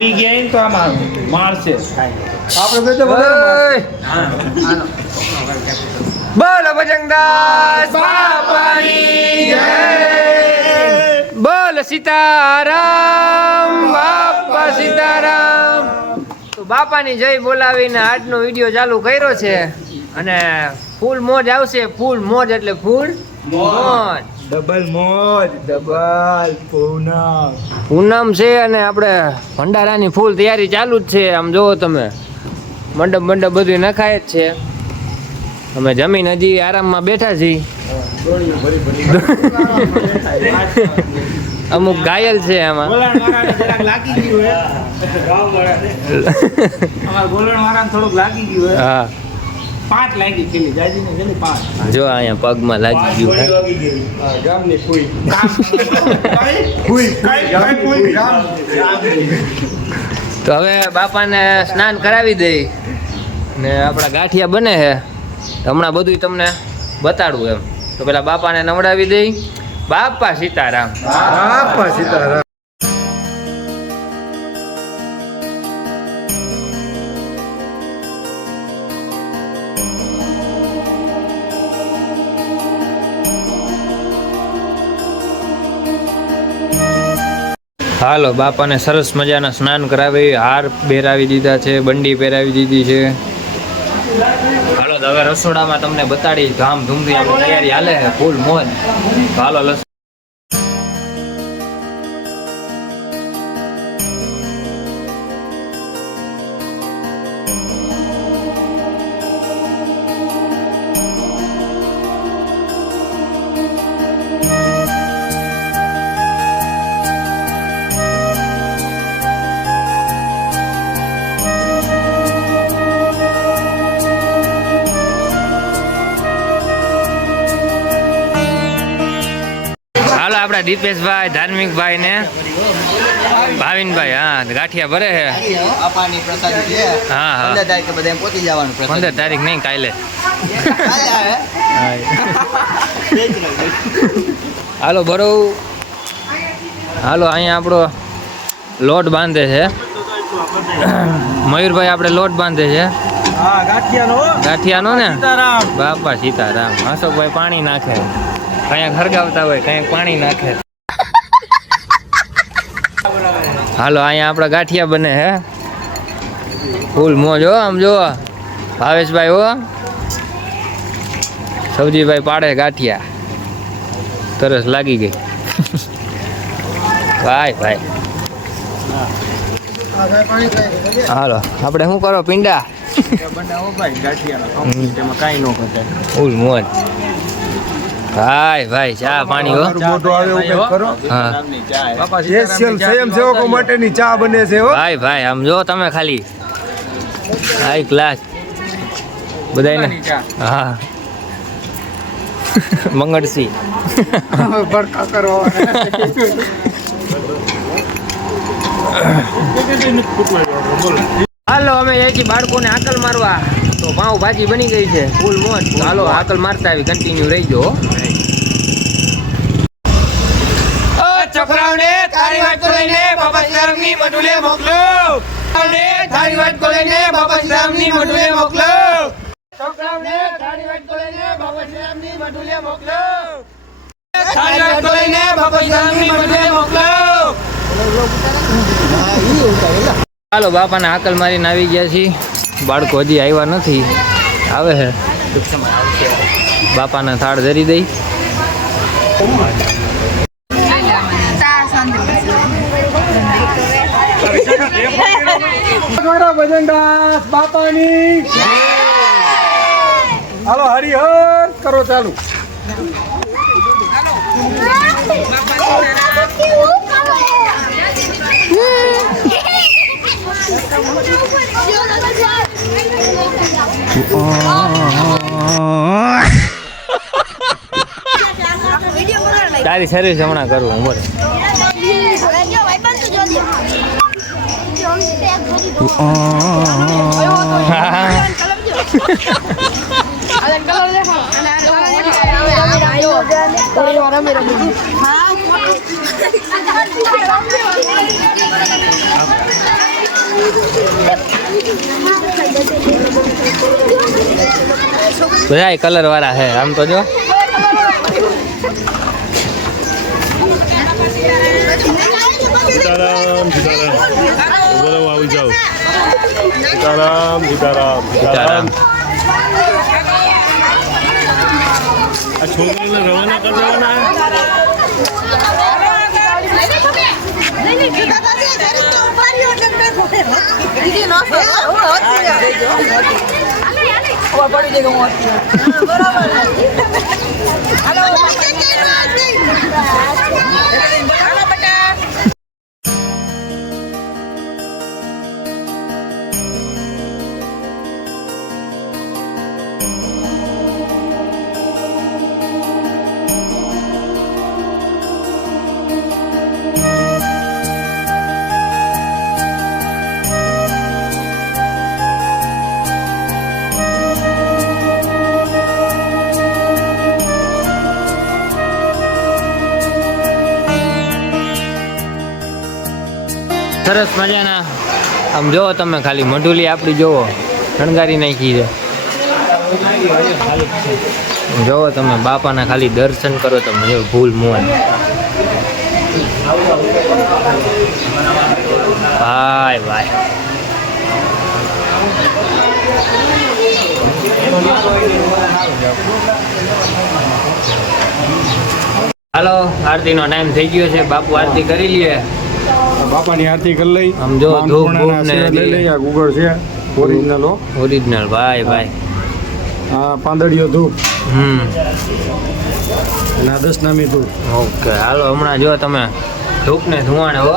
તો આમાં મારશે આપણે બોલો બજરંગદાસ બાપાની જય, બોલ સીતારામ બાપા સીતારામ. તો બાપાની જય બોલાવીને આજનો વિડીયો ચાલુ કર્યો છે અને ફૂલ મોજ આવશે. ફૂલ મોજ એટલે ફૂલ મોજ, ડબલ મોજ, ડબલ પૂનમ છે અને આપણે ભંડારાની ફૂલ તૈયારી ચાલુ જ છે. આમ જોવો તમે, મંડપ મંડપ બધું નખાય જ છે. અમે જમીન હજી આરામમાં બેઠા છીએ. અમુક ઘાયલ છે આમાં. થોડુંક લાગી ગયું. હા, 5 લાગી ખેલી જાજીને ખેલી 5. જો અહીંયા પગમાં લાગી ગયું. ગામની ફૂઈ તો હવે બાપાને સ્નાન કરાવી દઈ ને આપણા ગાંઠિયા બને છે. હમણાં બધું તમને બતાડું એમ. તો પેલા બાપાને નવડાવી દઈ. બાપા સીતારામ, બાપા સીતારામ. હાલો, બાપાને સરસ મજાના સ્નાન કરાવી, હાર પહેરાવી દીધા છે, બંડી પહેરાવી દીધી છે. હાલો, હવે રસોડામાં તમને બતાડી ધામધૂમથી આપણી તૈયારી હાલે છે, ફૂલ મોજ. હાલો આપડા દીપેશભાઈ, ધાર્મિકભાઈ ને ભાવિનભાઈ, હા, ગાંઠિયા ભરે છે. હા હા, 15 તારીખે બધા પહોંચી જવાનું. 15 તારીખ નહીં, કાલે. હાલો ભરો. હાલો, અહીંયા આપણો લોટ બાંધે છે મયુરભાઈ. આપણે લોટ બાંધે છે ગાંઠિયાનો ને. બાપા સીતારામ. અશોકભાઈ પાણી નાખે, કયાંક હરગાવતા હોય, કયાંક પાણી નાખે. હાલો, અહીંયા આપણા ગાંઠિયા બને હે, ફૂલ મોજ હો. આમ જો ભાવેશભાઈ હો, સૌજીભાઈ પાડે ગાંઠિયા. તરસ લાગી ગઈ. ભાઈ ભાઈ, હાલો આપણે શું કરો? પીંડા ફૂલ મોજ. ભાઈ ભાઈ, ચા પાણી હો. સ્વયંસેવકો માટેની ચા બને છે હો. ભાઈ ભાઈ, આમ જો તમે ખાલી હાઈ ક્લાસ બધાને. હા, મંગળસિંહ બરકા કરો. હાલો, અમે અહીંથી બાળકોને આકલ મારવા. તો પાઉં ભાજી બની ગઈ છે, ફૂલ મોજ. હાલો, આકલ મારતા આવી, કન્ટિન્યુ રહી ગયો. છોકરાઓને તારી વાત તો લઈને બાબા શ્રીરામની મઢુલે મોકલો. તારી વાત તો લઈને બાબા શ્રીરામની મઢુલે મોકલો. છોકરાઓને તારી વાત તો લઈને બાબા શ્રીરામની મઢુલે મોકલો. તારી વાત તો લઈને બાબા શ્રીરામની મઢુલે મોકલો. હાલો, બાપાને આકલ મારીને આવી ગયા છીએ. બાળકો હજી આવ્યા નથી, આવે છે. બાપાના થાળ ધરી દઈ. બજરંગદાસ બાપાની. હાલો, હરિહર કરો ચાલુ. તારી સર્વિસ હમણાં કરું હું. બોલે હા બધા કલર વાળા છે આમ તો જો. સીતારામ સીતારામ બોલો આવી જાઓ સીતારામ સીતારામ સીતારામ. આ છોકરીને રવાના કરી દેવાના સરસ મજાના આમ જોવો તમે ખાલી મઢુલી આપણી જોવો શણગારી નાખી છે. જોવો તમે બાપાના ખાલી દર્શન કરો તમે જો ભૂલ મોહન. ભાઈ ભાઈ હાલો આરતીનો ટાઈમ થઈ ગયો છે. બાપુ આરતી કરી લઈએ. બાપાની આરતી કરી લઈ. આમ જો ધૂપ બૂપ ને લઈ લઈ. આ ગુગળ છે ઓરિજિનલ હો. ઓરિજિનલ ભાઈ ભાઈ. આ પાંદડીયો ધૂપ હમ અને આ દશનામી ધૂપ. ઓકે હાલો હમણાં જો તમે ધૂપ ને ધુવાણ હો.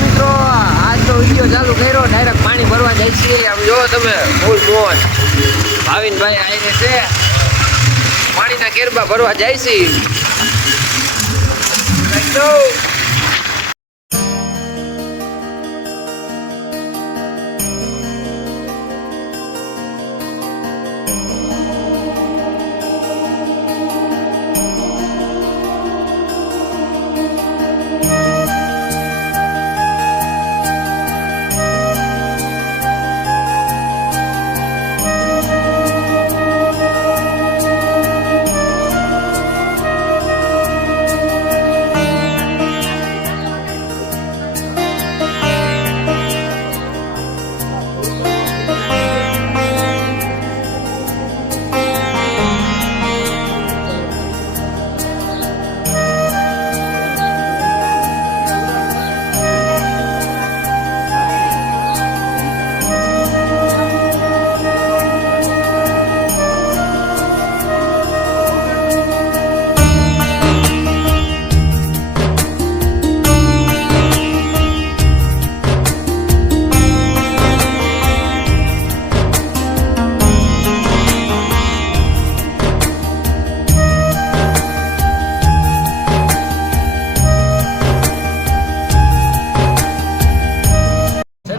મિત્રો આજનો વિડીયો ચાલુ કર્યો ડાયરેક્ટ પાણી ભરવા જાય છે. આમ જો તમે ફૂલ મોજ ભાવિનભાઈ આવીને છે પાણીના કેરબા ભરવા જાય છે.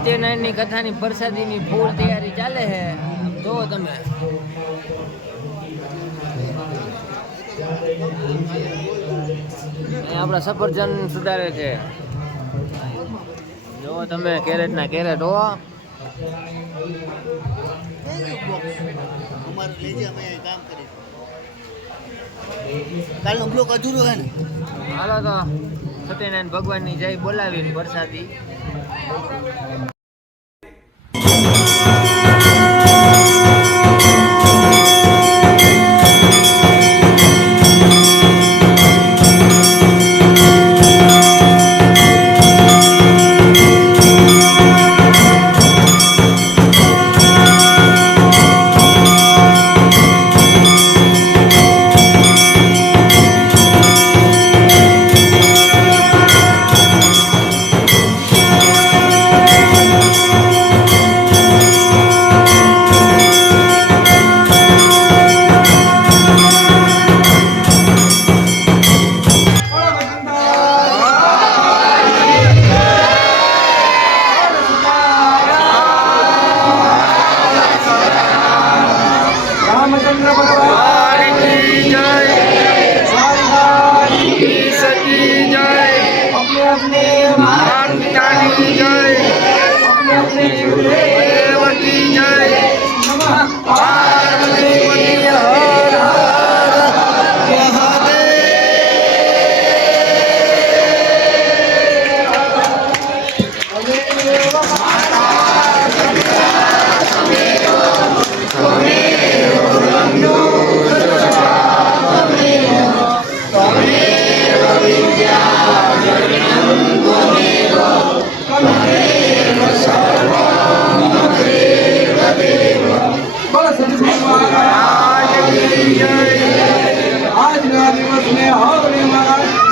સત્યનારાયણની કથાની પ્રસાદીની ફૂલ તૈયારી ચાલે છે. જોવો તમે આપણા સફરજન સુધારે છે. જોવો તમે કેરેટ ના કેરેટ હો. હાલો તો સત્યનારાયણ ભગવાનની જય બોલાવીને પ્રસાદી.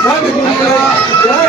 સદબુદ્ધિ જય